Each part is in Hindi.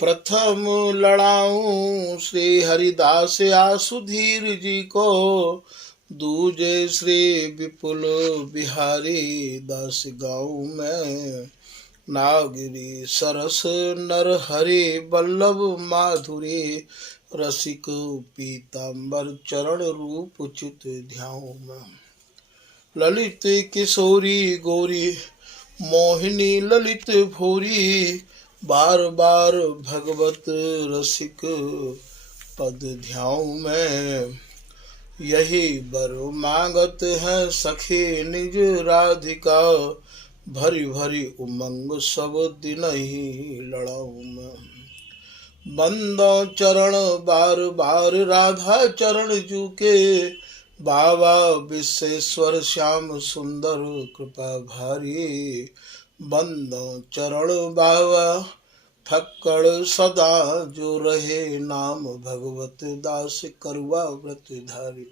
प्रथम लड़ाऊं श्री हरिदास आसुधीर जी को, दूजे श्री विपुल बिहारी दास गाँव में। नागरी सरस नर हरि वल्लभ माधुरी, रसिक पीताम्बर चरण रूप चित ध्याऊं मैं। ललित किशोरी गौरी मोहिनी ललित भोरी, बार बार भगवत रसिक पद ध्याऊं मैं। यही बर मांगत है सखी निज राधिका, भरी भरी उमंग सब दिन ही लड़ाऊं मैं। बंदो चरण बार बार राधा चरण जूके, बाबा विश्वेश्वर श्याम सुंदर कृपा भारी। बंदो चरण बाबा ठक्कड़ सदा जो रहे, नाम भगवत दास करुआ व्रत धारी।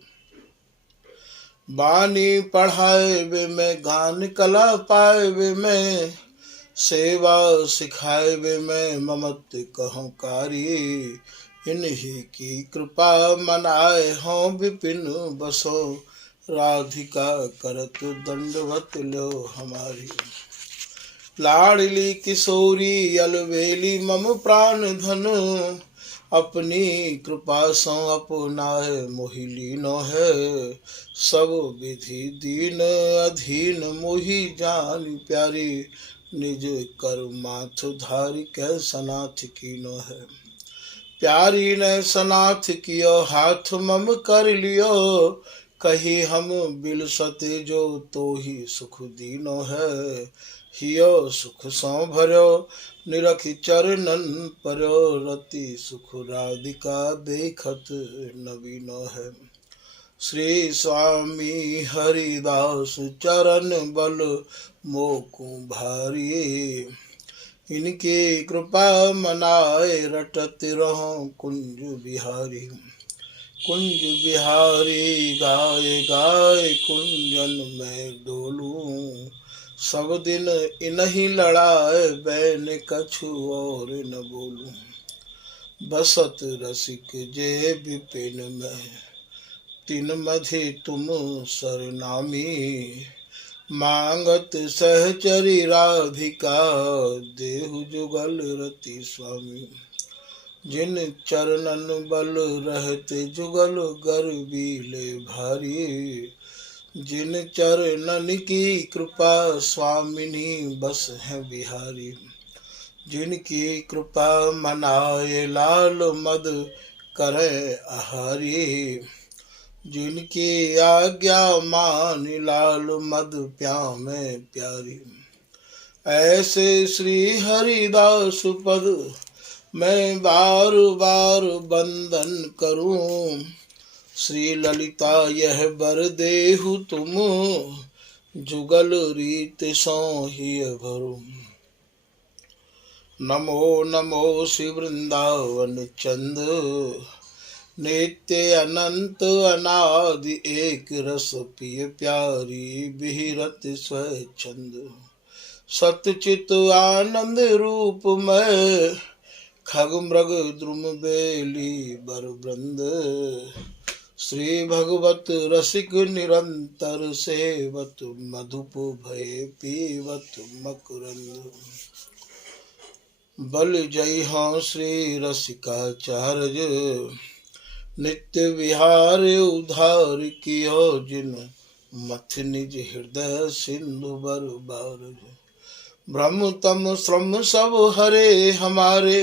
बानी पढ़ाए वे मैं गान कला पाए वे मैं, सेवा सिखाए वे मैं ममत कहूँ कारी। इन्हीं की कृपा मनाए हों विपिन बसो, राधिका करत दंडवत लो हमारी। लाडली किशोरी अलवेली मम प्राण धन, अपनी कृपा सो अपनाए मोहि लीनो है। सब विधि दीन अधीन मोहि जान प्यारी, निज कर माथ धारी कै सनाथ कीनो है। प्यारी ने सनाथ कियो हाथ मम कर लियो, कही हम बिलसते जो तो ही सुख दीनो है। हियो सुख सौ भर्यो निरखि चरणन पर्यो, रति सुख राधिका देखत नवीनो है। श्री स्वामी हरिदास चरण बल मोकु भारी, इनके कृपा मनाए रटत रहो कुंज बिहारी। कुंज बिहारी गाय गाय कुंजन में डोलूं, सब दिन इन्हीं लड़ाए बैन कछु और न बोलूं। बसत रसिक जे विपिन में, तिन मधि तुम सरनामी। मांगत सहचरी राधिका, देहु जुगल रति स्वामी। जिन चरणन बल रहते जुगल गर्वीले भारी, जिन चरणन की कृपा स्वामिनी बस है बिहारी। जिनकी कृपा मनाए लाल मद करे आहारी, जिनकी आज्ञा मान लाल मद प्यामे प्यारी। ऐसे श्री हरिदास पद मैं बार बार बंदन करूं, श्री ललिता यह बर देहु तुम, जुगल रीत सो ही भरूं। नमो नमो श्री वृंदावन चंद, नित्य अनंत अनादि एक रस पिय प्यारी, बिहरत स्वच्छंद। सतचित आनंद रूप में, खग मृग द्रुम बेली बर वृंद। श्री भगवत रसिक निरंतर सेवत, मधुप भय पीवत मकरंद। बल जय हो श्री रसिकाचार्य, नित्य विहार उधार कियो जिन, मथ निज हृदय सिंधु बर बारज। ब्रह्म तम श्रम सब हरे हमारे,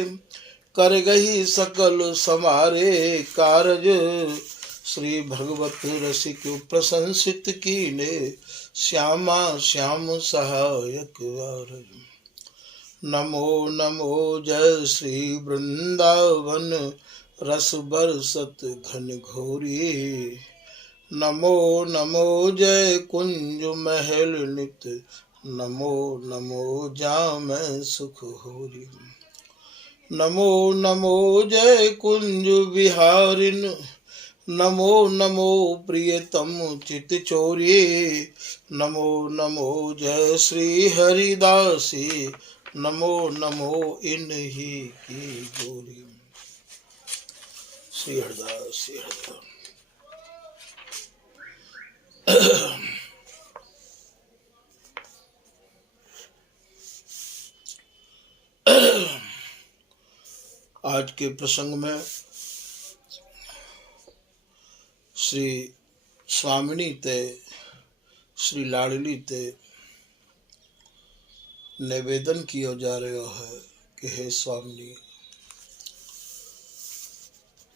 कर गही सकल समारे कारज। श्री भगवत रसिक प्रशंसित कीने, श्यामा श्याम सहायक आरज। नमो नमो जय श्री वृंदावन रस बरसत घन घोरी। नमो नमो जय कुंज महल नित, नमो नमो जाम सुख होरी। नमो नमो जय कुंज विहारिन, नमो नमो प्रियतम चित चोरी। नमो नमो जय श्री हरिदासी, नमो नमो इन्हीं की गोरी। श्री हरदास श्री हरदास। आज के प्रसंग में श्री स्वामिनी ते श्री लाडली ते निवेदन किया जा रहा है कि हे स्वामिनी,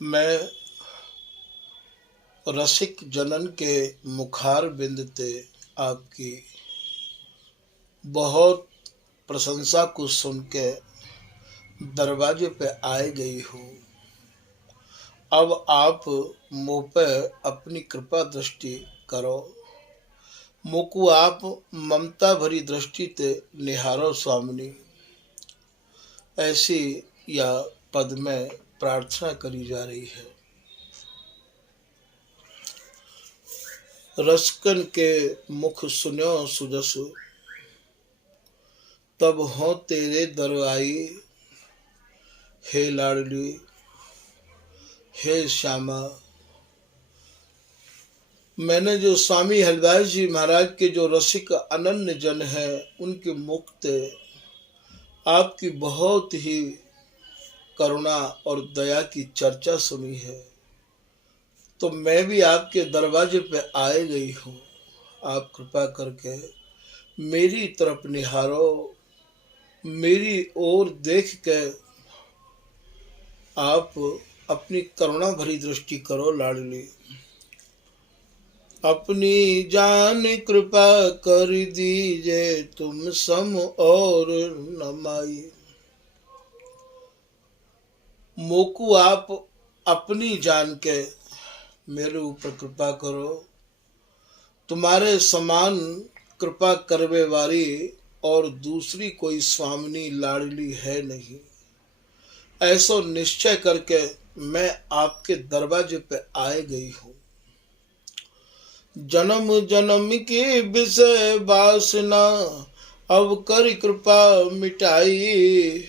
मैं रसिक जनन के मुखार बिंद ते आपकी बहुत प्रशंसा को सुन के दरवाजे पे आए गई हूँ। अब आप मुँह पे अपनी कृपा दृष्टि करो, मुझको आप ममता भरी दृष्टि ते निहारो स्वामिनी। ऐसी या पद में प्रार्थना करी जा रही है। रसकन के मुख सुन्यो सुजस, तब हो तेरे दरवाई। हे लाडली हे श्यामा, मैंने जो स्वामी हरिदास जी महाराज के जो रसिक अनन्य जन है उनके मुख से आपकी बहुत ही करुणा और दया की चर्चा सुनी है, तो मैं भी आपके दरवाजे पे आए गई हूँ। आप कृपा करके मेरी तरफ निहारो, मेरी ओर देख के आप अपनी करुणा भरी दृष्टि करो लाडली। अपनी जान कृपा कर दीजे तुम सम और न माई। मोकू आप अपनी जान के मेरे ऊपर कृपा करो। तुम्हारे समान कृपा करवे वाली और दूसरी कोई स्वामिनी लाडली है नहीं। ऐसा निश्चय करके मैं आपके दरवाजे पे आए गई हूँ। जन्म जन्म की विषय वासना अब कर कृपा मिटाई।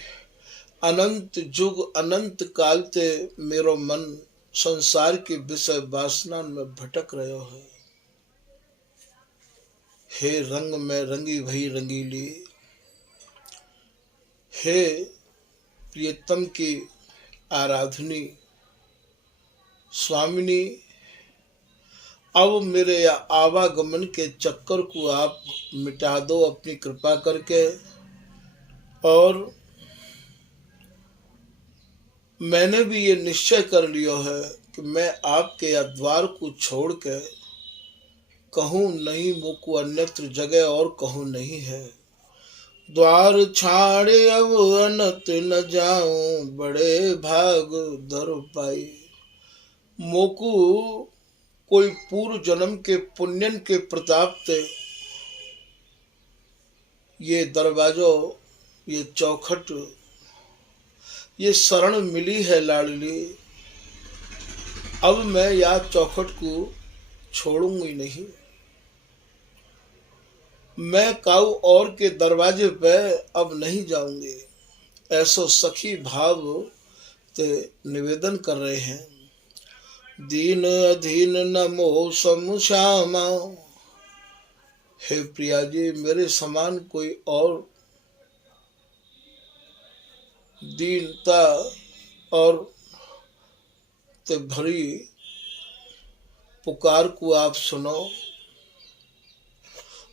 अनंत जुग अनंत काल ते मेरो मन संसार की विषय वासना में भटक रहे है। हे रंग में रंगी भई रंगीली, हे प्रियतम की आराधनी स्वामिनी, अब मेरे आवागमन के चक्कर को आप मिटा दो अपनी कृपा करके। और मैंने भी ये निश्चय कर लिया है कि मैं आपके या द्वार को छोड़ के कहूँ नहीं, मुझको अन्यत्र जगह और कहूँ नहीं है। द्वार छाड़े अब अनत न जाऊं, बड़े भाग धर पाई। मोकू कोई पूर्व जन्म के पुण्यन के प्रताप से ये दरवाजों, ये चौखट, ये शरण मिली है लाडली। अब मैं या चौखट को छोड़ूंगी नहीं। मैं काऊ और के दरवाजे पे अब नहीं जाऊंगी। ऐसो सखी भाव ते निवेदन कर रहे हैं। दीन अधीन नमो सम श्यामा, हे प्रिया जी, मेरे समान कोई और दीनता और ते भरी पुकार को आप सुनो।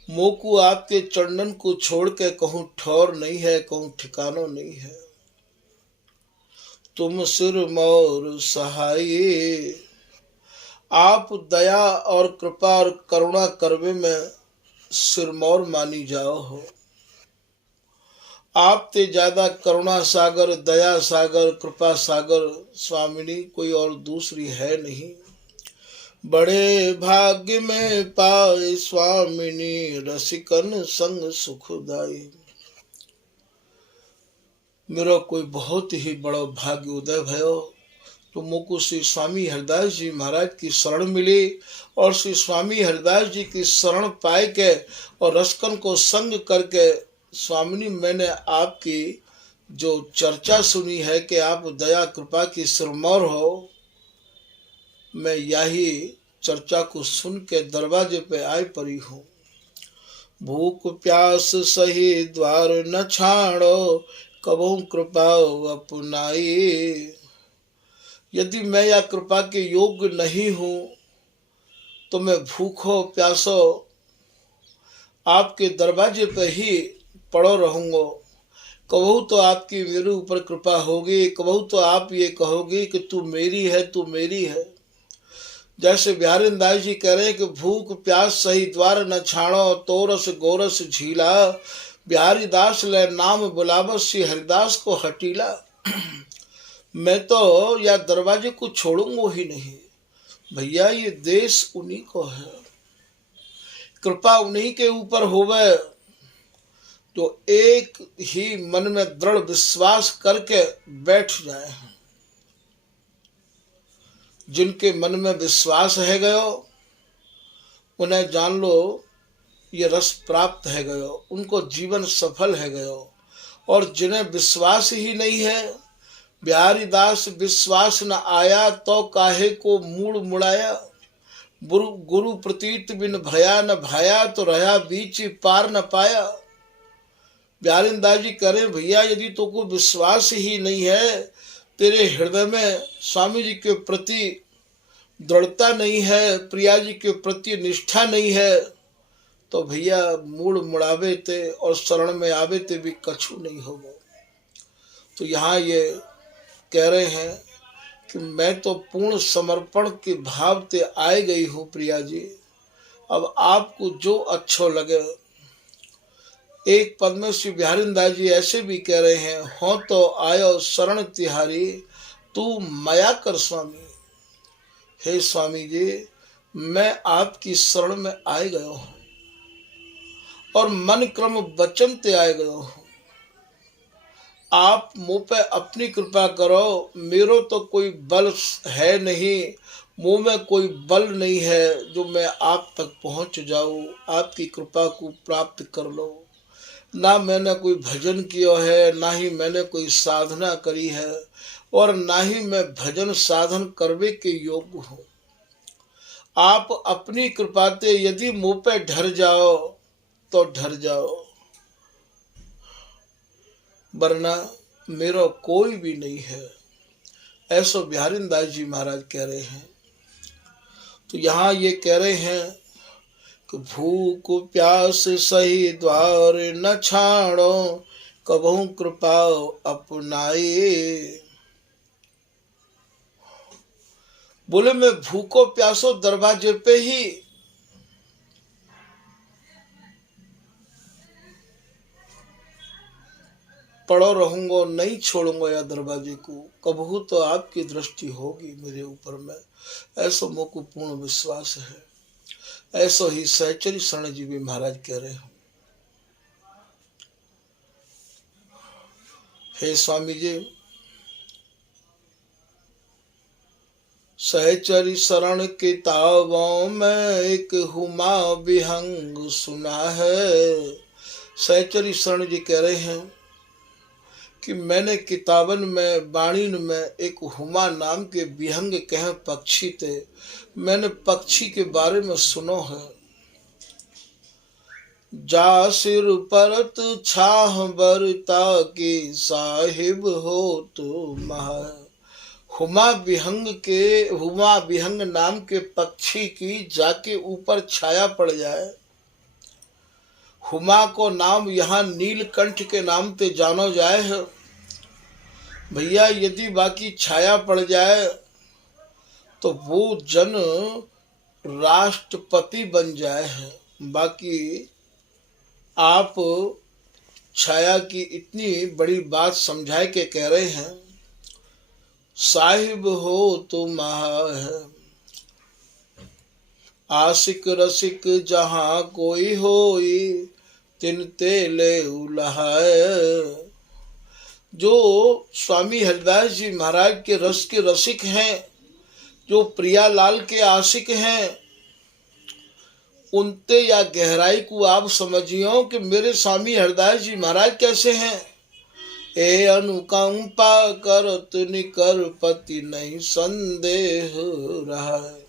मोकू आपके चरणन को छोड़ के कहूँ ठौर नहीं है, कहूँ ठिकानो नहीं है। तुम सिर मोर सहाय, आप दया और कृपा और करुणा करवे में सिरमौर मानी जाओ हो। आप ते ज्यादा करुणा सागर, दया सागर, कृपा सागर स्वामिनी कोई और दूसरी है नहीं। बड़े भाग्य में पाए स्वामिनी, रसिकन संग सुखदाई। मेरा कोई बहुत ही बड़ा भाग्य उदय भयो, तो मुझको श्री स्वामी हरिदास जी महाराज की शरण मिली। और श्री स्वामी हरिदास जी की शरण पाए के और रसकन को संग करके स्वामिनी मैंने आपकी जो चर्चा सुनी है कि आप दया कृपा की सिरमौर हो, मैं यही चर्चा को सुन के दरवाजे पे आई पड़ी हूँ। भूख प्यास सही द्वार न छाड़ो, कबहू कृपा अपनाई। यदि मैं या कृपा के योग्य नहीं हूँ तो मैं भूखो प्यासो आपके दरवाजे पे ही पड़ो रहूँगा। कबहू तो आपकी मेरे ऊपर कृपा होगी, कबहू तो आप ये कहोगे कि तू मेरी है, तू मेरी है। जैसे बिहारी दास जी कह रहे हैं कि भूख प्यास सही द्वार न छाड़ो, तोरस गोरस झीला। बिहारी दास ले नाम बुलावस श्री हरिदास को हटीला। मैं तो या दरवाजे को छोड़ूंगा ही नहीं भैया, ये देश उन्हीं को है। कृपा उन्हीं के ऊपर होवे तो एक ही मन में दृढ़ विश्वास करके बैठ जाए। जिनके मन में विश्वास है गयो उन्हें जान लो ये रस प्राप्त है गयो, उनको जीवन सफल है गयो। और जिन्हें विश्वास ही नहीं है, बिहारी दास विश्वास न आया तो काहे को मूड मुड़ाया। गुरु प्रतीत बिन भया न भाया, तो रहा बीच पार न पाया। बिहारी दास जी कह रहे भैया, यदि तो को विश्वास ही नहीं है, तेरे हृदय में स्वामी जी के प्रति दृढ़ता नहीं है, प्रिया जी के प्रति निष्ठा नहीं है, तो भैया मूड मुड़ावे ते और शरण में आवे ते भी कछु नहीं होगा। तो यहाँ ये कह रहे हैं कि मैं तो पूर्ण समर्पण के भाव ते आए गई हूँ प्रिया जी, अब आपको जो अच्छा लगे। एक पद में श्री बिहारी दास जी ऐसे भी कह रहे हैं, हो तो आयो शरण तिहारी, तू माया कर स्वामी। हे स्वामी जी, मैं आपकी शरण में आए गयो हूँ और मन क्रम वचन ते आए गयो हूँ। आप मुँह पे अपनी कृपा करो, मेरो तो कोई बल है नहीं, मुँह में कोई बल नहीं है जो मैं आप तक पहुँच जाऊँ, आपकी कृपा को प्राप्त कर लो। ना मैंने कोई भजन किया है, ना ही मैंने कोई साधना करी है, और ना ही मैं भजन साधन करवे के योग्य हूँ। आप अपनी कृपा से यदि मुँह पे ढर जाओ तो ढर जाओ, वरना मेरा कोई भी नहीं है, ऐसा बिहारी दास जी महाराज कह रहे हैं। तो यहाँ ये कह रहे हैं कि भूख प्यास सही द्वार न छाड़ो, कबहू कृपा अपनाए। बोले मैं भूखो प्यासो दरवाजे पे ही पड़ो रहूंगा, नहीं छोड़ूंगा या दरवाजे को, कबहू तो आपकी दृष्टि होगी मेरे ऊपर में, ऐसा मुझको पूर्ण विश्वास है। ऐसा ही सहचरी शरण जी भी महाराज कह रहे हैं। हे स्वामी जी, सहचरी शरण किताबों में एक हुमा विहंग सुना है। सहचरी शरण जी कह रहे हैं कि मैंने किताबन में बाणीन में एक हुमा नाम के विहंग कहे पक्षी थे, मैंने पक्षी के बारे में सुनो है। जा सिर परत छाह बरता के साहिब हो तो महा। हुमा विहंग नाम के पक्षी की जाके ऊपर छाया पड़ जाए। हुमा को नाम यहाँ नीलकंठ के नाम से जानो जाए है भैया। यदि बाकी छाया पड़ जाए तो वो जन राष्ट्रपति बन जाए है। बाकी आप छाया की इतनी बड़ी बात समझाए के कह रहे हैं, साहिब हो तो महा है। आशिक रसिक जहाँ कोई होई, तिन तेले उलहाए। जो स्वामी हरिदास जी महाराज के रस के रसिक हैं, जो प्रियालाल के आशिक हैं, उनते या गहराई को आप समझियो कि मेरे स्वामी हरदास जी महाराज कैसे हैं। ए अनुकंपा करत निकर पति नहीं संदेह रहा है।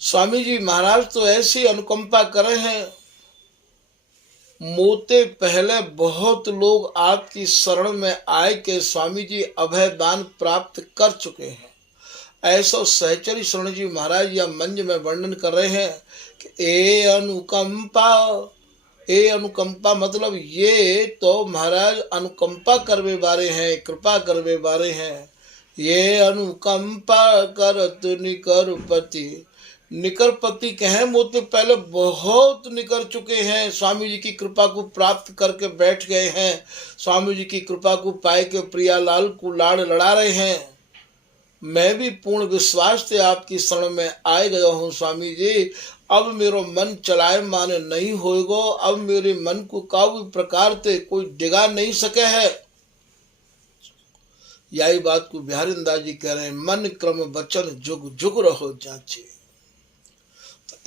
स्वामी जी महाराज तो ऐसी अनुकंपा करे हैं, मोते पहले बहुत लोग आपकी शरण में आए के स्वामी जी अभय दान प्राप्त कर चुके हैं। ऐसा सहचरी शरण जी महाराज या मंज में वर्णन कर रहे हैं कि ए अनुकंपा मतलब ये तो महाराज अनुकंपा करवे बारे हैं, कृपा करवे बारे हैं। ये अनुकंपा करत निकर पति, निकर पति कहें मोते पहले बहुत निकर चुके हैं, स्वामी जी की कृपा को प्राप्त करके बैठ गए हैं, स्वामी जी की कृपा को पाए के प्रियालाल को लाड़ लड़ा रहे हैं। मैं भी पूर्ण विश्वास से आपकी शरण में आए गया हूँ स्वामी जी। अब मेरा मन चलाए माने नहीं होएगो, अब मेरे मन को काबू प्रकार से कोई डिगा नहीं सके है। यही बात को बिहारी दास जी कह रहे हैं, मन क्रम वचन जुग जुग रहो जांचे।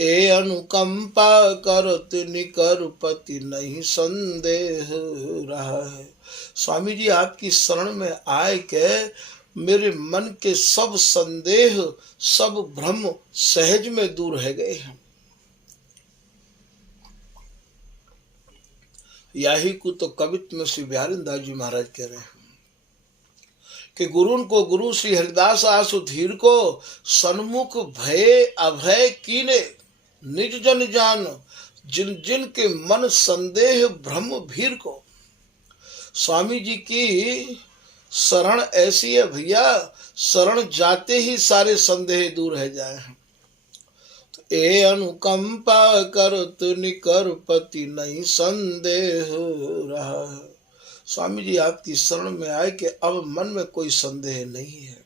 ए अनुकंपा करत निकर पति नहीं संदेह रहा है। स्वामी जी आपकी शरण में आए के मेरे मन के सब संदेह सब भ्रम सहज में दूर रह गए हैं। यही को तो कवित्व में श्री बिहारी दास जी महाराज कह रहे हैं कि गुरुन को गुरु श्री हरिदास आसु धीर को सन्मुख भय अभय कीने निज जन जान जिन जिन के मन संदेह भ्रम भीर को। स्वामी जी की शरण ऐसी है भैया, शरण जाते ही सारे संदेह दूर रह जाए। तो ए अनुकंपा करत निकर पति नहीं संदेह रहा है। स्वामी जी आपकी शरण में आए कि अब मन में कोई संदेह नहीं है।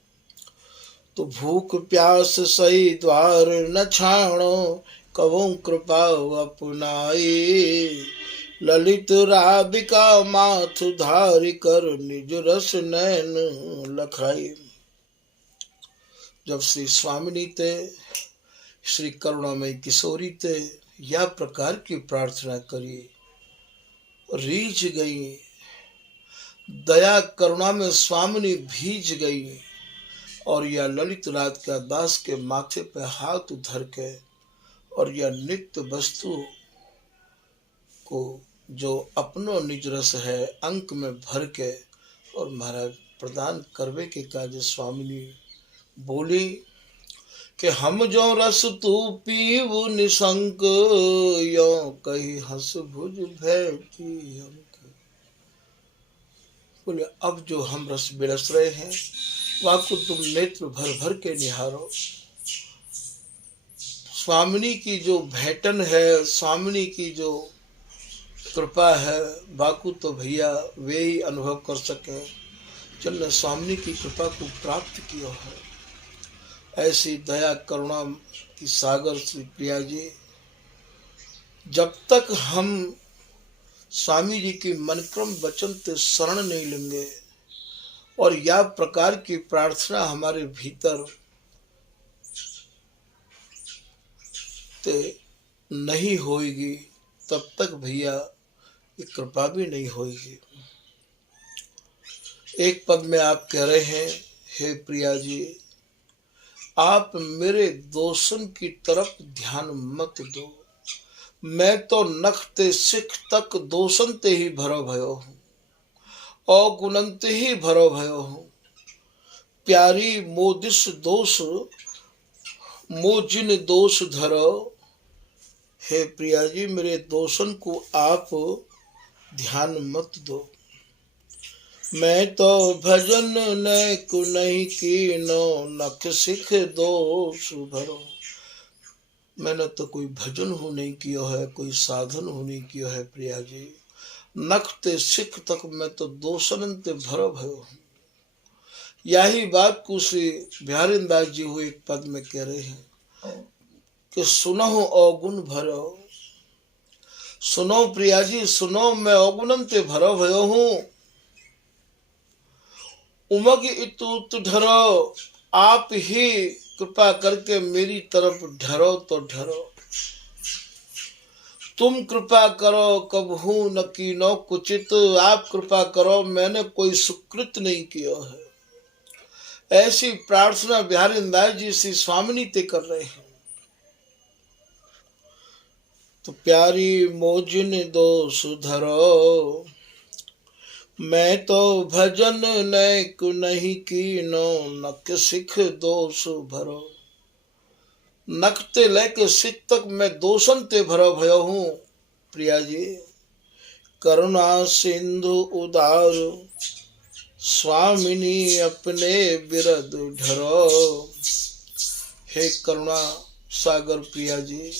तो भूख प्यास सही द्वार न छाणो, कवों कृपा अपनाई, ललित राधिका माथु धारी कर निज रस नैन लखाई। जब श्री स्वामिनी ते श्री करुणामयी किशोरी ते यह प्रकार की प्रार्थना करी, रीझ गई, दया करुणा में स्वामिनी भीज गई और यह ललित राधिका दास के माथे पे हाथ धर के और यह नित्य वस्तु को जो अपनो निज रस है अंक में भर के और महाराज प्रदान करवे के काज स्वामिनी बोली कि हम जो रस तू पीव निशंक, यो कही हंस भुज भय की हमक। बोले अब जो हम रस बिरस रहे हैं वाको तुम नेत्र भर भर के निहारो। स्वामिनी की जो भेंटन है, स्वामिनी की जो कृपा है, बाकू तो भैया वे ही अनुभव कर सके जिनने स्वामिनी की कृपा को प्राप्त किया है। ऐसी दया करुणा की सागर श्री प्रिया जी, जब तक हम स्वामी जी की मनक्रम वचन ते शरण नहीं लेंगे और यह प्रकार की प्रार्थना हमारे भीतर ते नहीं होगी, तब तक भैया ये कृपा भी नहीं होगी। एक पद में आप कह रहे हैं, हे प्रिया जी आप मेरे दोषन की तरफ ध्यान मत दो, मैं तो नख ते सिख तक दोषन ते ही भरो भयो हूँ, अवगुणन ते ही भरो भयो हूँ। प्यारी मोदिस दोष मोजिन दोष धरो। हे प्रिया जी मेरे दोषन को आप ध्यान मत दो, मैं तो भजन न को नहीं कीनो, नख सिख दोष भरो। मैंने तो कोई भजन हो नहीं किया है, कोई साधन हो नहीं किया है प्रिया जी, नख ते सिख तक मैं तो दोषन ते भरो भयो। यही बात को श्री बिहारी दास जी हुए एक पद में कह रहे हैं कि सुनो अवगुण भरो। सुनो प्रिया जी सुनो, मैं अवगुणन ते भरो भयो हूँ। उमग इतुत ढरो, आप ही कृपा करके मेरी तरफ ढरो तो ढरो। तुम कृपा करो कबहू न कीनो कुचित, आप कृपा करो मैंने कोई सुकृत नहीं किया है। ऐसी प्रार्थना बिहारी दास जी श्री स्वामिनी ते कर रहे हैं। तो प्यारी मोजिन दोष धरो, मैं तो भजन नैक नहीं कीनो, नक सिख दोष भरो। नख ते लेके सिख तक मैं दोषन ते भरो भयो हूँ। प्रिया जी, करुणा सिंधु उदार, स्वामिनी अपने बिरद ढरो। हे करुणा सागर प्रिया जी,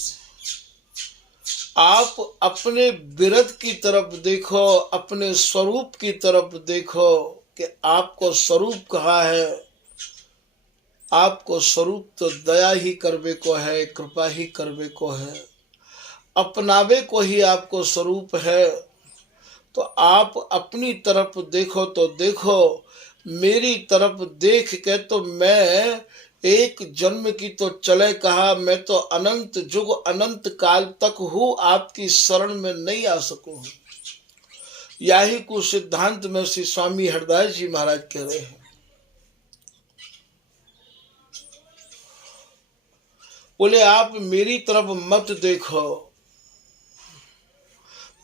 आप अपने बिरद की तरफ देखो, अपने स्वरूप की तरफ देखो कि आपको स्वरूप कहा है। आपको स्वरूप तो दया ही करवे को है, कृपा ही करवे को है, अपनावे को ही आपको स्वरूप है। तो आप अपनी तरफ देखो तो देखो, मेरी तरफ देख के तो मैं एक जन्म की तो चले कहा, मैं तो अनंत युग अनंत काल तक हूँ, आपकी शरण में नहीं आ सकूं। यही कुछ सिद्धांत में श्री स्वामी हरदास जी महाराज कह रहे हैं। बोले आप मेरी तरफ मत देखो,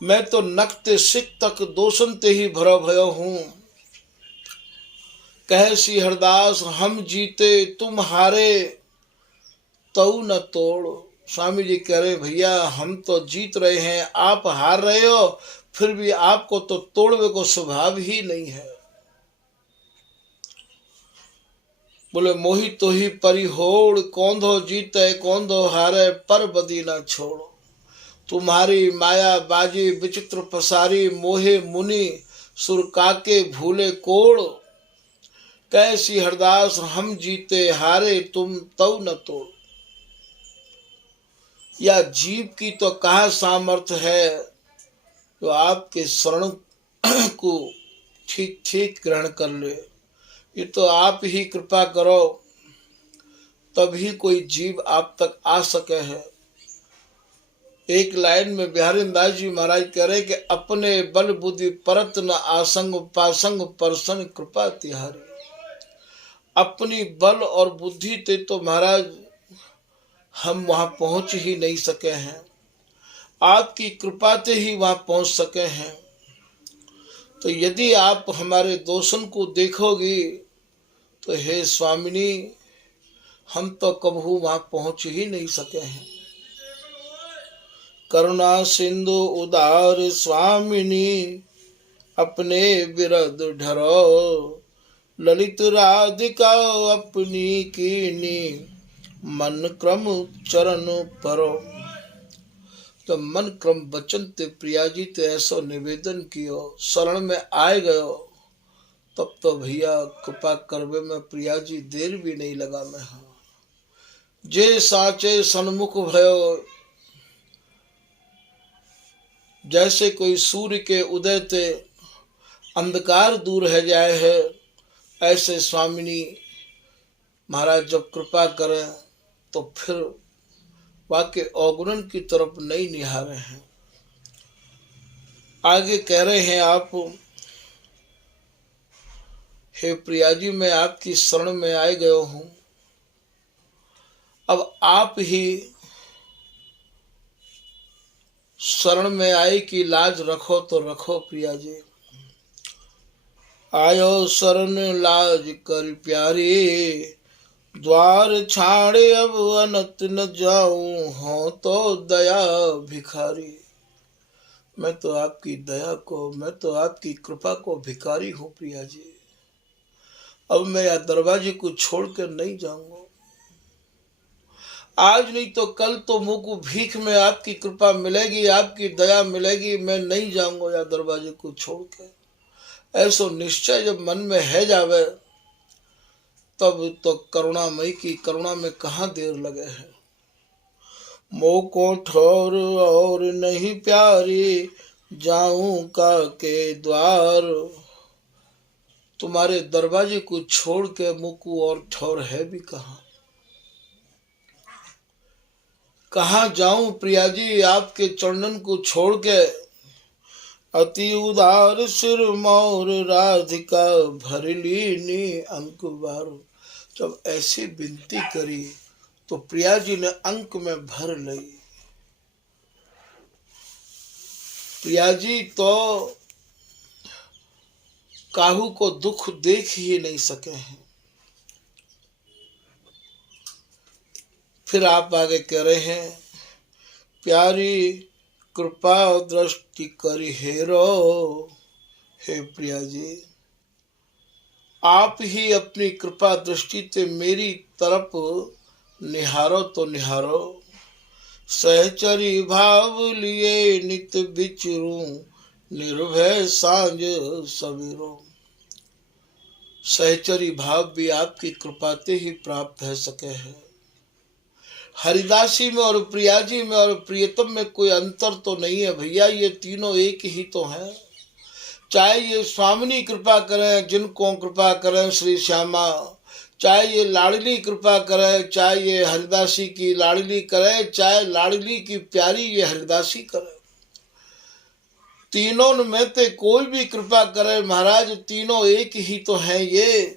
मैं तो नखते सिख तक दोषन ते ही भरो भयो हूँ। कहे श्री हरदास हम जीते तुम हारे, तऊ न तोड़। स्वामी जी कह रहे भैया हम तो जीत रहे हैं, आप हार रहे हो, फिर भी आपको तो तोड़ने को स्वभाव ही नहीं है। बोले मोहि तो ही परिहोड़, कौंधो जीते कौंधो हारे, पर बदी ना छोड़ो। तुम्हारी माया बाजी विचित्र पसारी, मोहे मुनि सुर काके भूले कोड़। कैसी हरदास हम जीते हारे, तुम तऊ न तोड़। या जीव की तो कहा सामर्थ्य है तो आपके शरण को ठीक ठीक ग्रहण कर ले। ये तो आप ही कृपा करो तभी कोई जीव आप तक आ सके है। एक लाइन में बिहारी दास जी महाराज कह रहे कि अपने बल बुद्धि परत न आसंग, पासंग परसन कृपा तिहारी। अपनी बल और बुद्धि ते तो महाराज हम वहां पहुंच ही नहीं सके हैं, आपकी कृपा से ही वहां पहुंच सके हैं। तो यदि आप हमारे दोषन को देखोगी तो हे स्वामिनी हम तो कबहू वहां पहुंच ही नहीं सके हैं। करुणा सिंधु उदार स्वामिनी अपने बिरद ढरो, ललित राधिका अपनी कीनी, मन क्रम चरण परो। तो मन क्रम बचन ते प्रिया जी ते ऐसा निवेदन कियो, शरण में आए गयो, तब तो भैया कृपा करवे में प्रिया जी देर भी नहीं लगा मैं। हाँ जे साचे सन्मुख भयो, जैसे कोई सूर्य के उदय ते अंधकार दूर है जाए है, ऐसे स्वामिनी महाराज जब कृपा करें तो फिर वाके अवगुण की तरफ नहीं निहारे हैं। आगे कह रहे हैं आप, हे प्रिया जी मैं आपकी शरण में आए गयो हूं, अब आप ही शरण में आए की लाज रखो तो रखो प्रिया जी। आयो शरण लाज कर प्यारी, द्वार छाड़े अब अनत न जाऊं, हो तो दया भिखारी। मैं तो आपकी दया को, मैं तो आपकी कृपा को भिखारी हूँ प्रिया जी। अब मैं यह दरवाजे को छोड़ कर नहीं जाऊंगा। आज नहीं तो कल तो मुंह को भीख में आपकी कृपा मिलेगी, आपकी दया मिलेगी, मैं नहीं जाऊंगा या दरवाजे को छोड़ के। ऐसो निश्चय जब मन में है जावे तब तो करुणामयी की करुणा में कहाँ देर लगे है। मोको ठोर और नहीं प्यारी, जाऊं का के द्वार। तुम्हारे दरवाजे को छोड़ के मुंह को और ठोर है भी कहाँ। कहाँ जाऊं प्रिया जी आपके चरणन को छोड़ के। अति उदार सिर मोर राधिका भर लीनी अंक बार। जब ऐसी विनती करी तो प्रिया जी ने अंक में भर ली। प्रिया जी तो काहू को दुख देख ही नहीं सके हैं। फिर आप आगे कह रहे हैं, प्यारी कृपा दृष्टि करी हेरो। हे प्रिया जी आप ही अपनी कृपा दृष्टि से मेरी तरफ निहारो तो निहारो। सहचरी भाव लिए नित बिचरूं निर्भय सांझ सवेरो। सहचरी भाव भी आपकी कृपा से ही प्राप्त है सके हैं। हरिदासी में और प्रिया जी में और प्रियतम में कोई अंतर तो नहीं है भैया, ये तीनों एक ही तो हैं। चाहे ये स्वामिनी कृपा करें, जिनको कृपा करें श्री श्यामा, चाहे ये लाडली कृपा करे, चाहे ये हरिदासी की लाडली करे, चाहे लाडली की प्यारी ये हरिदासी करे, तीनों में से कोई भी कृपा करे महाराज, तीनों एक ही तो हैं ये।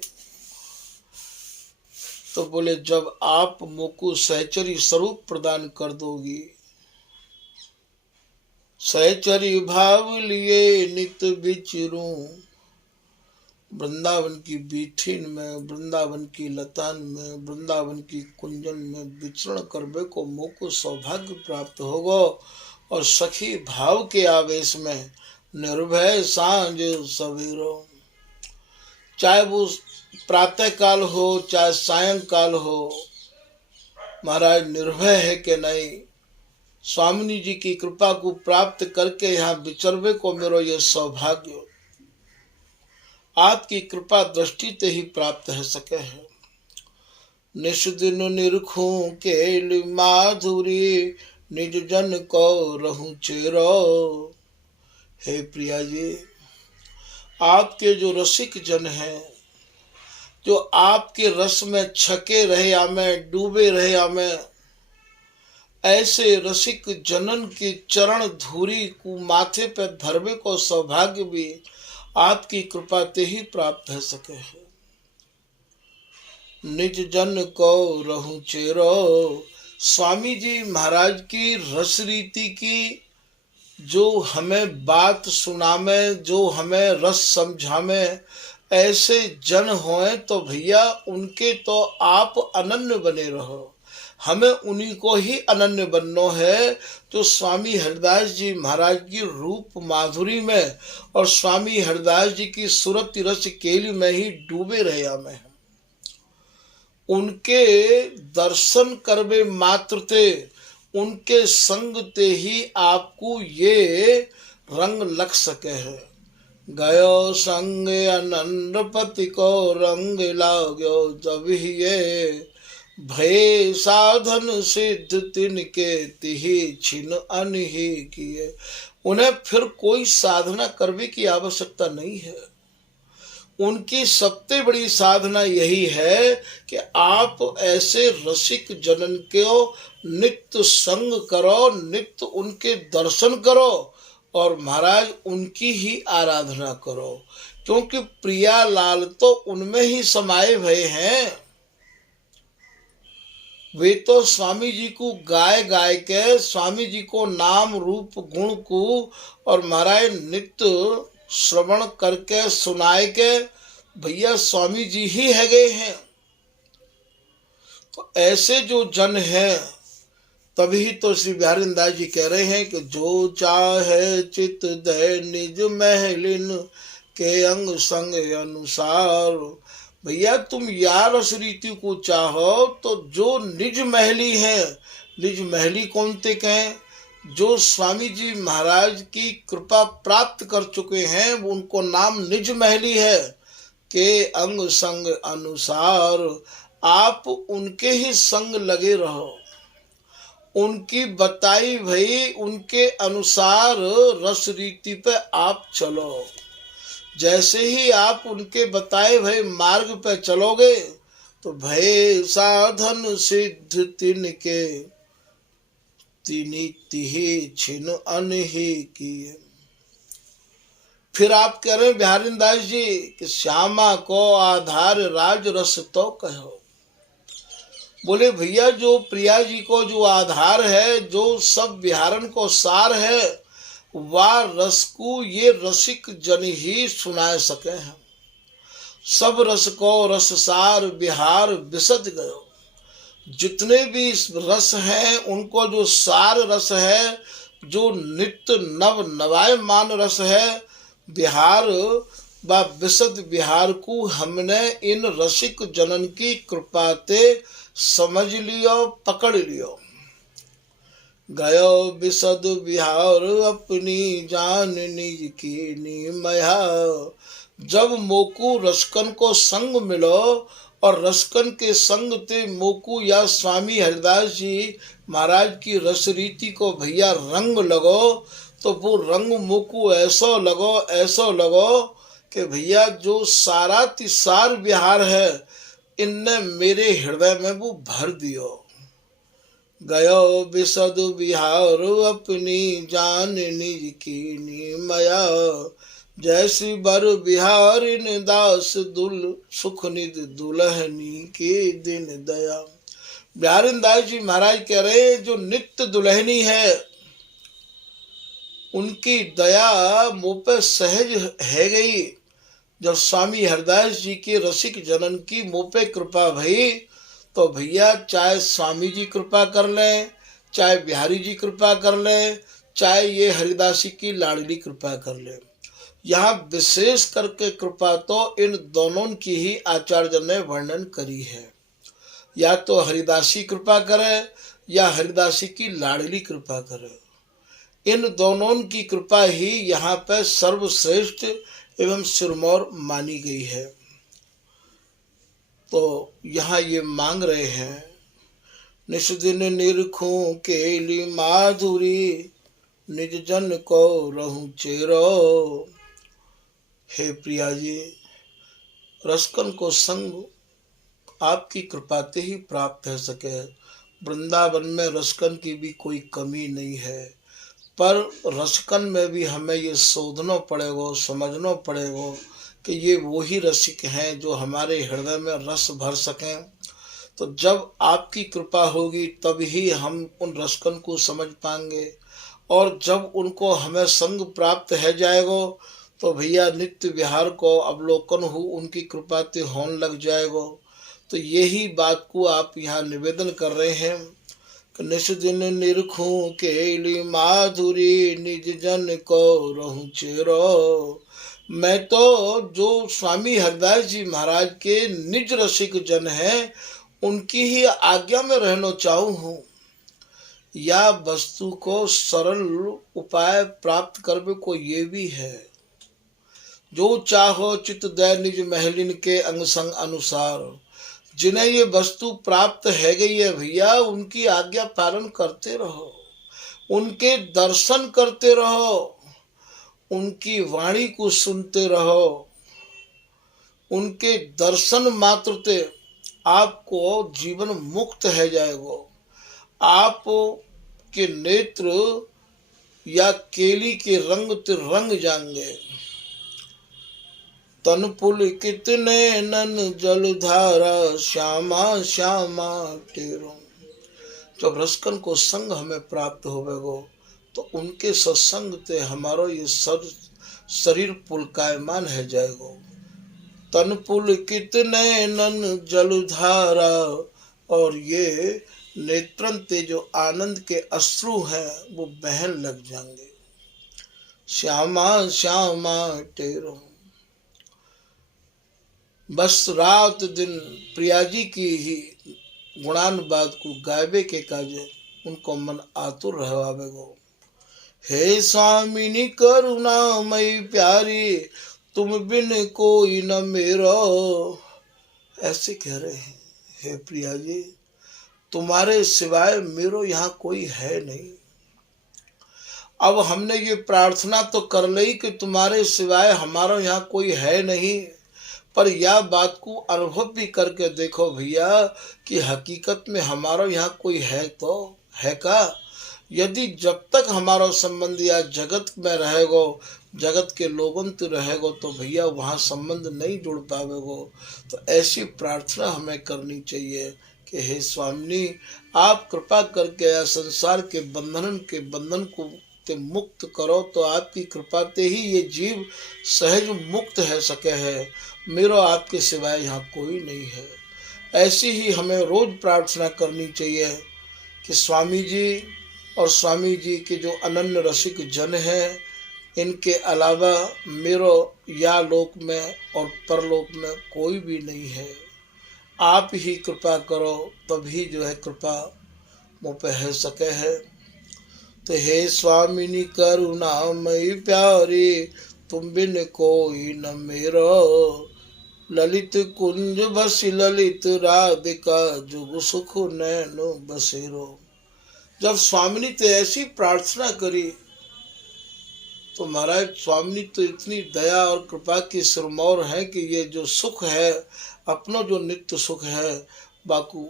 तो बोले जब आप मुझको सहचरी स्वरूप प्रदान कर दोगी, सहचरी भाव लिए नित बिचरूं, वृंदावन की बीठीन में, वृंदावन की लतान में, वृंदावन की कुंजन में विचरण करने को मुझको सौभाग्य प्राप्त होगा। और सखी भाव के आवेश में निर्भय सांझ सवेरो, चाहे वो प्रातः काल हो चाहे सायंकाल हो, महाराज निर्भय है कि नहीं, स्वामिनी जी की कृपा को प्राप्त करके यहाँ विचरवे को मेरो ये सौभाग्य आपकी कृपा दृष्टि से ही प्राप्त है सके है। निष्दिन निरखूं केल माधुरी निज जन को रहूं चेरो। हे प्रिया जी आपके जो रसिक जन हैं, जो आपके रस में छके रहे हमें, डूबे रहे हमें, ऐसे रसिक जनन की चरण धूरी को माथे पर धरवे को सौभाग्य भी आपकी कृपा से ही प्राप्त है सके है। निज जन को रहूं चेरो। स्वामी जी महाराज की रस रीति की जो हमें बात सुनामे, जो हमें रस समझामे, ऐसे जन होए तो भैया उनके तो आप अनन्य बने रहो, हमें उन्हीं को ही अनन्य बनना है। तो स्वामी हरिदास जी महाराज की रूप माधुरी में और स्वामी हरिदास जी की सूरत रस केली में ही डूबे रहे हमें। उनके दर्शन करवे मात्र थे, उनके संग ते ही आपको ये रंग लग सके है। गयो संग अनंतपति को रंग लागो, जब ही ये भय साधन सिद्ध तिनके तिहि छिन अनहि किए। उन्हें फिर कोई साधना करने की आवश्यकता नहीं है। उनकी सबसे बड़ी साधना यही है कि आप ऐसे रसिक जनन को नित्य संग करो, नित्य उनके दर्शन करो और महाराज उनकी ही आराधना करो, क्योंकि प्रिया लाल तो उनमें ही समाये हुए हैं। वे तो स्वामी जी को गाय गाय के, स्वामी जी को नाम रूप गुण को और महाराज नित्य श्रवण करके सुनाए के भैया स्वामी जी ही है गए हैं। तो ऐसे जो जन हैं, तभी तो श्री बिहारी दास जी कह रहे हैं कि जो चाहे चित दे निज महलिन के अंग संग अनुसार। भैया तुम या रस रीति को चाहो तो जो निज महली है, निज महली कौन ते कहें, जो स्वामी जी महाराज की कृपा प्राप्त कर चुके हैं उनको नाम निज महली है। के अंग संग अनुसार आप उनके ही संग लगे रहो, उनकी बताई भई उनके अनुसार रस रीति पे आप चलो। जैसे ही आप उनके बताए भई मार्ग पे चलोगे तो भय साधन सिद्ध तिनके नीति ही छिन अनही की। फिर आप कह रहे हैं बिहारी दास जी कि श्यामा को आधार राज रस तो कहो। बोले भैया जो प्रिया जी को जो आधार है, जो सब विहारन को सार है, वह रस को ये रसिक जन ही सुना सके हैं। सब रस को रस सार बिहार बिसद गयो। जितने भी रस हैं उनको जो सार रस है, जो नित्य नव नवायमान रस है, बिहार व विशद बिहार को हमने इन रसिक जनन की कृपा ते समझ लियो, पकड़ लियो। गयो विशद बिहार अपनी जान निज की नीमया। जब मोकू रसकन को संग मिलो और रसकन के संग ते मोकू या स्वामी हरिदास जी महाराज की रस रीति को भैया रंग लगो, तो वो रंग मोकू ऐसो लगो कि भैया जो सारा तिसार बिहार है इनने मेरे हृदय में वो भर दियो। गयो विशद बिहार अपनी जान निज की नीमया। जैसी बर बिहारिन दास दुल सुख निध दुल्हनी के दिन दया। बिहारिन दास जी महाराज कह रहे हैं जो नित्य दुल्हनी है उनकी दया मुँह पे सहज है गई। जब स्वामी हरदास जी के रसिक जनन की मुँह पे कृपा भई, तो भैया चाहे स्वामी जी कृपा कर लें, चाहे बिहारी जी कृपा कर लें, चाहे ये हरिदासी की लाडली कृपा कर लें, यहाँ विशेष करके कृपा तो इन दोनों की ही आचार्य ने वर्णन करी है। या तो हरिदासी कृपा करे या हरिदासी की लाडली कृपा करे, इन दोनों की कृपा ही यहाँ पे सर्वश्रेष्ठ एवं सिरमौर मानी गई है। तो यहाँ ये मांग रहे हैं, निष्दिन निरखूं केली माधुरी निज जन को रहूं चेरो। हे प्रिया जी, रसकन को संग आपकी कृपा से ही प्राप्त हो सके। वृंदावन में रसकन की भी कोई कमी नहीं है, पर रसकन में भी हमें ये शोधना पड़ेगा, समझना पड़ेगा कि ये वही रसिक हैं जो हमारे हृदय में रस भर सकें। तो जब आपकी कृपा होगी तब ही हम उन रसकन को समझ पाएंगे, और जब उनको हमें संग प्राप्त है जाएगा तो भैया नित्य विहार को अवलोकन हो उनकी कृपा ते होने लग जाएगा। तो यही बात को आप यहाँ निवेदन कर रहे हैं कि निष्दिन निरखूं केली माधुरी निज जन को रहूं चेरो। मैं तो जो स्वामी हरदास जी महाराज के निज रसिक जन हैं उनकी ही आज्ञा में रहना चाहूँ हूँ, या वस्तु को सरल उपाय प्राप्त करने को ये भी है। जो चाहो चित दय निज महलिन के अंग संग अनुसार। जिन्हें ये वस्तु प्राप्त है गई है भैया, उनकी आज्ञा पालन करते रहो, उनके दर्शन करते रहो, उनकी वाणी को सुनते रहो। उनके दर्शन मात्र से आपको जीवन मुक्त है जाएगा। आप के नेत्र या केली के रंग ते रंग जाएंगे। तन पुल कितने नन जलधारा श्यामा श्यामा तेरो। जब रसकन को संग हमें प्राप्त होवेगो तो उनके सत्संग ते हमारो ये शरीर पुलकायमान है जाएगो। तन पुल कितने नन जलधारा, और ये नेत्रन ते जो आनंद के अश्रु हैं वो बहन लग जाएंगे। श्यामा श्यामा तेरो। बस रात दिन प्रिया जी की ही गुणानुवाद को गायबे के काजे उनको मन आतुर रहवावेगो। हे स्वामिनी करुणामयी प्यारी, तुम बिन कोई न मेरो। ऐसे कह रहे हैं, हे प्रिया जी तुम्हारे सिवाय मेरो यहाँ कोई है नहीं। अब हमने ये प्रार्थना तो कर ली कि तुम्हारे सिवाय हमारा यहाँ कोई है नहीं, पर यह बात को अनुभव भी करके देखो भैया कि हकीकत में हमारा यहाँ कोई है तो है का। यदि जब तक हमारा संबंध या जगत में रहेगो, जगत के लोगन तो रहेगो, तो भैया वहाँ संबंध नहीं जुड़ पावेगो। तो ऐसी प्रार्थना हमें करनी चाहिए कि हे स्वामी, आप कृपा करके या संसार के बंधन को ते मुक्त करो। तो आपकी कृपा ते ही ये जीव सहज मुक्त है सके है। मेरा आपके सिवाय यहाँ कोई नहीं है। ऐसी ही हमें रोज प्रार्थना करनी चाहिए कि स्वामी जी और स्वामी जी के जो अनन्य रसिक जन हैं, इनके अलावा मेरो या लोक में और परलोक में कोई भी नहीं है। आप ही कृपा करो, तभी जो है कृपा मुँह पे है सके है। तो हे स्वामिनी करुणामयी प्यारी, तुम बिन कोई न मेरो। ललित कुंज बसी ललित राधिका, जुग सुख नैनो बसेरो। जब स्वामिनी तो ऐसी प्रार्थना करी, तो महाराज स्वामिनी तो इतनी दया और कृपा की सिरमौर है कि ये जो सुख है, अपना जो नित्य सुख है, बाकू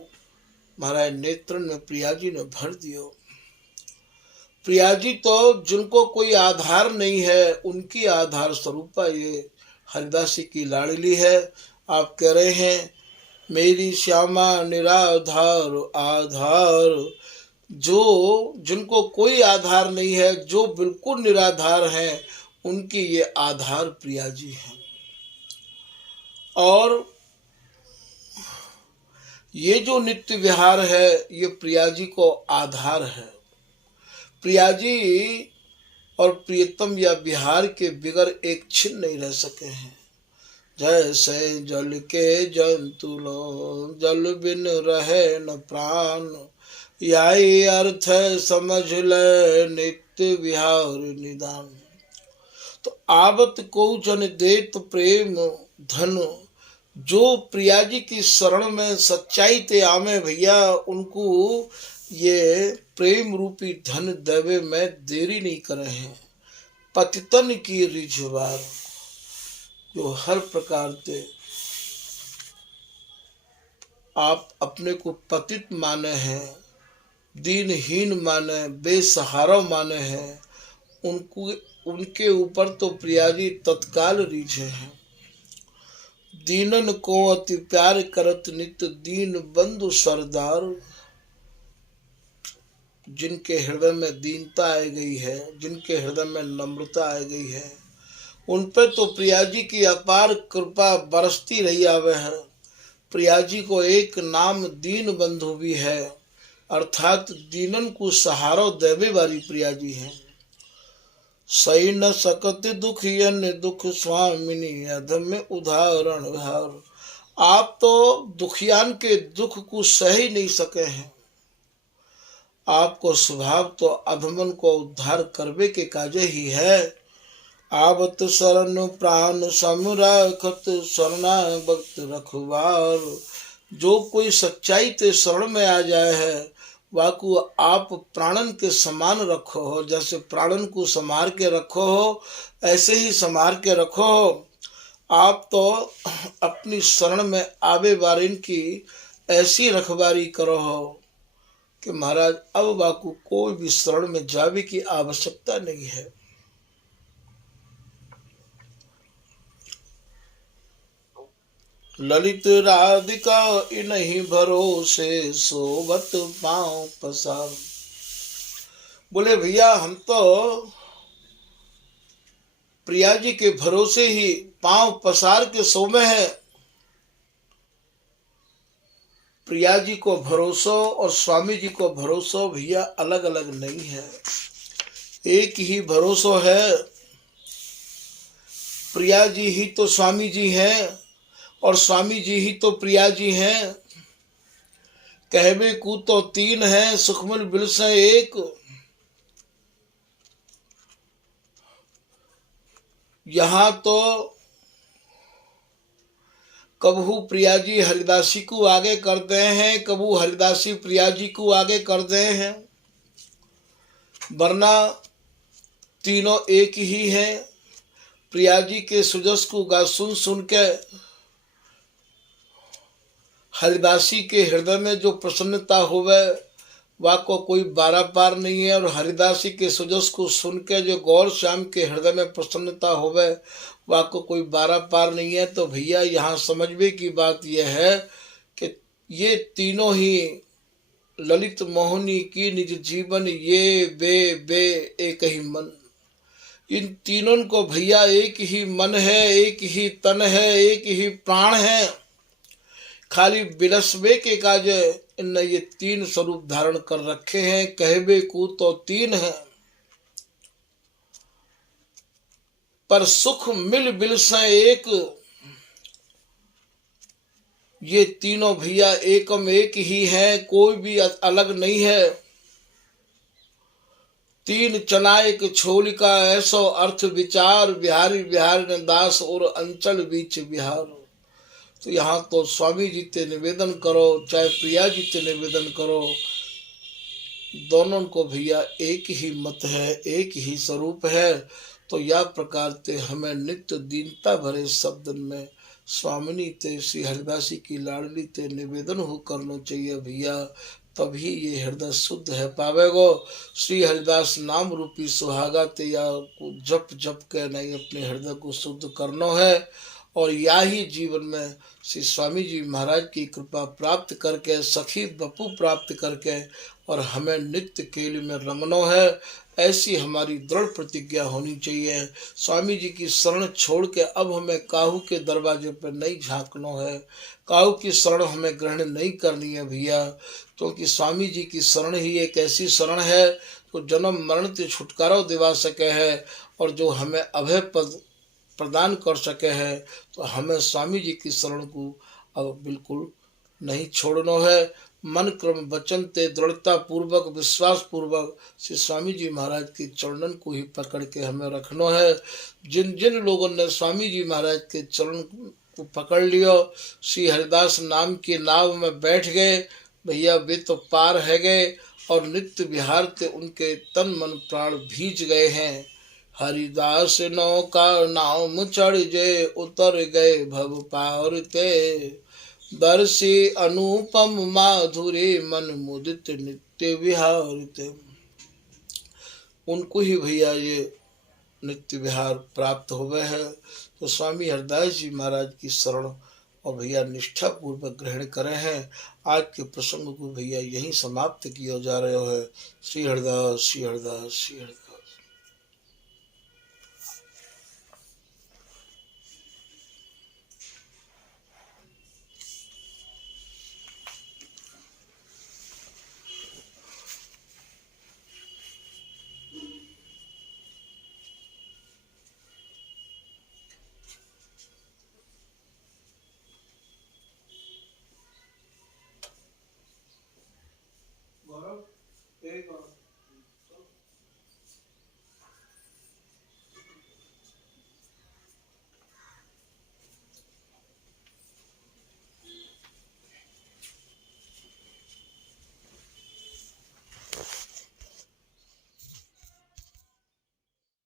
महाराज नेत्रन में प्रिया जी ने भर दियो। प्रिया जी तो जिनको कोई आधार नहीं है, उनकी आधार स्वरूपा ये हरिदासी की लाडली है। आप कह रहे हैं मेरी श्यामा निराधार आधार। जो जिनको कोई आधार नहीं है, जो बिल्कुल निराधार हैं, उनकी ये आधार प्रिया जी हैं। और ये जो नित्य विहार है, ये प्रिया जी को आधार है। प्रिया जी और प्रियतम या बिहार के बिगर एक छिन नहीं रह सके हैं। जैसे जल के जंतु लो, जल बिन रहे न प्राण, यही अर्थ समझ ले नित्य विहार निदान। तो आवत को जन देत प्रेम धन, जो प्रिया जी की शरण में सच्चाई ते आमे भैया, उनको ये प्रेम रूपी धन देवे में देरी नहीं करे हैं। पतितन की रिझवार, जो हर प्रकार से आप अपने को पतित माने हैं, दीनहीन माने, बेसहारा माने हैं, उनको उनके ऊपर तो प्रिया जी तत्काल रीझे हैं। दीनन को अति प्यार करत नित दीन बंधु सरदार। जिनके हृदय में दीनता आ गई है, जिनके हृदय में नम्रता आ गई है, उन पे तो प्रिया जी की अपार कृपा बरसती रही आवे है। प्रिया जी को एक नाम दीन बंधु भी है, अर्थात दीनन को सहारा देवे वाली प्रिया जी हैं। सही न सकत दुखियन दुख स्वामिनी, अधम में उदाहरण हार। आप तो दुखियान के दुख को सह ही नहीं सके हैं। आपको स्वभाव तो अधमन को उद्धार करवे के काजे ही है। आवत शरण प्राण समराखत, शरणागत रखवार। जो कोई सच्चाई ते शरण में आ जाए है, वाकू आप प्राणन के समान रखो हो। जैसे प्राणन को संभार के रखो हो, ऐसे ही संभार के रखो हो। आप तो अपनी शरण में आवे वारिन की ऐसी रखवारी करो हो कि महाराज अब वाकू कोई भी शरण में जावे की आवश्यकता नहीं है। ललित राधिका इन्हीं भरोसे, सोबत पांव पसार। बोले भैया हम तो प्रिया जी के भरोसे ही पांव पसार के सोमे हैं। प्रिया जी को भरोसा और स्वामी जी को भरोसा भैया अलग अलग नहीं है, एक ही भरोसा है। प्रिया जी ही तो स्वामी जी हैं और स्वामी जी ही तो प्रिया जी हैं। कहवे को तो तीन है, सुखमल बिलस एक। यहाँ तो कबहू प्रिया जी हरिदासी को आगे करते हैं, कबू हरिदासी प्रिया जी को आगे करते हैं, वरना तीनों एक ही हैं। प्रिया जी के सुजस को गा सुन सुन के हरिदासी के हृदय में जो प्रसन्नता होवे, वह को कोई बारा पार नहीं है। और हरिदासी के सुजस को सुन के जो गौर श्याम के हृदय में प्रसन्नता होवे वह को कोई बारा पार नहीं है। तो भैया यहाँ समझने की बात यह है कि ये तीनों ही ललित मोहिनी की निज जीवन ये बे बे एक ही मन, इन तीनों को भैया एक ही मन है, एक ही तन है, एक ही प्राण है। खाली बिलसबे के काज इनने ये तीन स्वरूप धारण कर रखे हैं। कहबे को तो तीन है पर सुख मिल बिलसे एक, ये तीनों भैया एकम एक ही है, कोई भी अलग नहीं है। तीन चनायक छोल का ऐसो अर्थ विचार, बिहारी बिहार ने दास और अंचल बीच बिहार। तो यहाँ तो स्वामी जी ते निवेदन करो चाहे प्रिया जी ते निवेदन करो, दोनों को भैया एक ही मत है, एक ही स्वरूप है। तो यह प्रकार ते हमें नित्य दीनता भरे शब्दन में स्वामिनी ते श्री हरिदासी की लाडली ते निवेदन हो करना चाहिए भैया, तभी ये हृदय शुद्ध है पावेगो। श्री हरिदास नाम रूपी सुहागा ते या को जप जप के नहीं अपने हृदय को शुद्ध करना है। और या ही जीवन में श्री स्वामी जी महाराज की कृपा प्राप्त करके सखी बपू प्राप्त करके और हमें नित्य केली में रमनो है, ऐसी हमारी दृढ़ प्रतिज्ञा होनी चाहिए। स्वामी जी की शरण छोड़ के अब हमें काहू के दरवाजे पर नहीं झांकना है, काहू की शरण हमें ग्रहण नहीं करनी है भैया, क्योंकि स्वामी जी की शरण ही एक ऐसी शरण है जो जन्म मरण से छुटकारा दिवा सके है और जो हमें अभय पद प्रदान कर सके हैं। तो हमें स्वामी जी की शरण को अब बिल्कुल नहीं छोड़ना है। मन क्रम वचन ते दृढ़ता पूर्वक विश्वास पूर्वक श्री स्वामी जी महाराज की चरणन को ही पकड़ के हमें रखना है। जिन जिन लोगों ने स्वामी जी महाराज के चरण को पकड़ लियो, श्री हरिदास नाम की नाव में बैठ गए भैया, वे तो पार है गए और नित्य विहार ते उनके तन मन प्राण भीज गए हैं। हरिदास नौका नाम चढ़ जे उतर गए भव पार ते, दर्शी अनुपम माधुरी मन मुदित नित्य विहार ते। उनको ही भैया ये नित्य विहार प्राप्त हो गए है। तो स्वामी हरिदास जी महाराज की शरण और भैया निष्ठा पूर्वक ग्रहण करे हैं। आज के प्रसंग को भैया यहीं समाप्त किया जा रहा है। श्री हरिदास श्री हरिदास श्री हरिदास। एक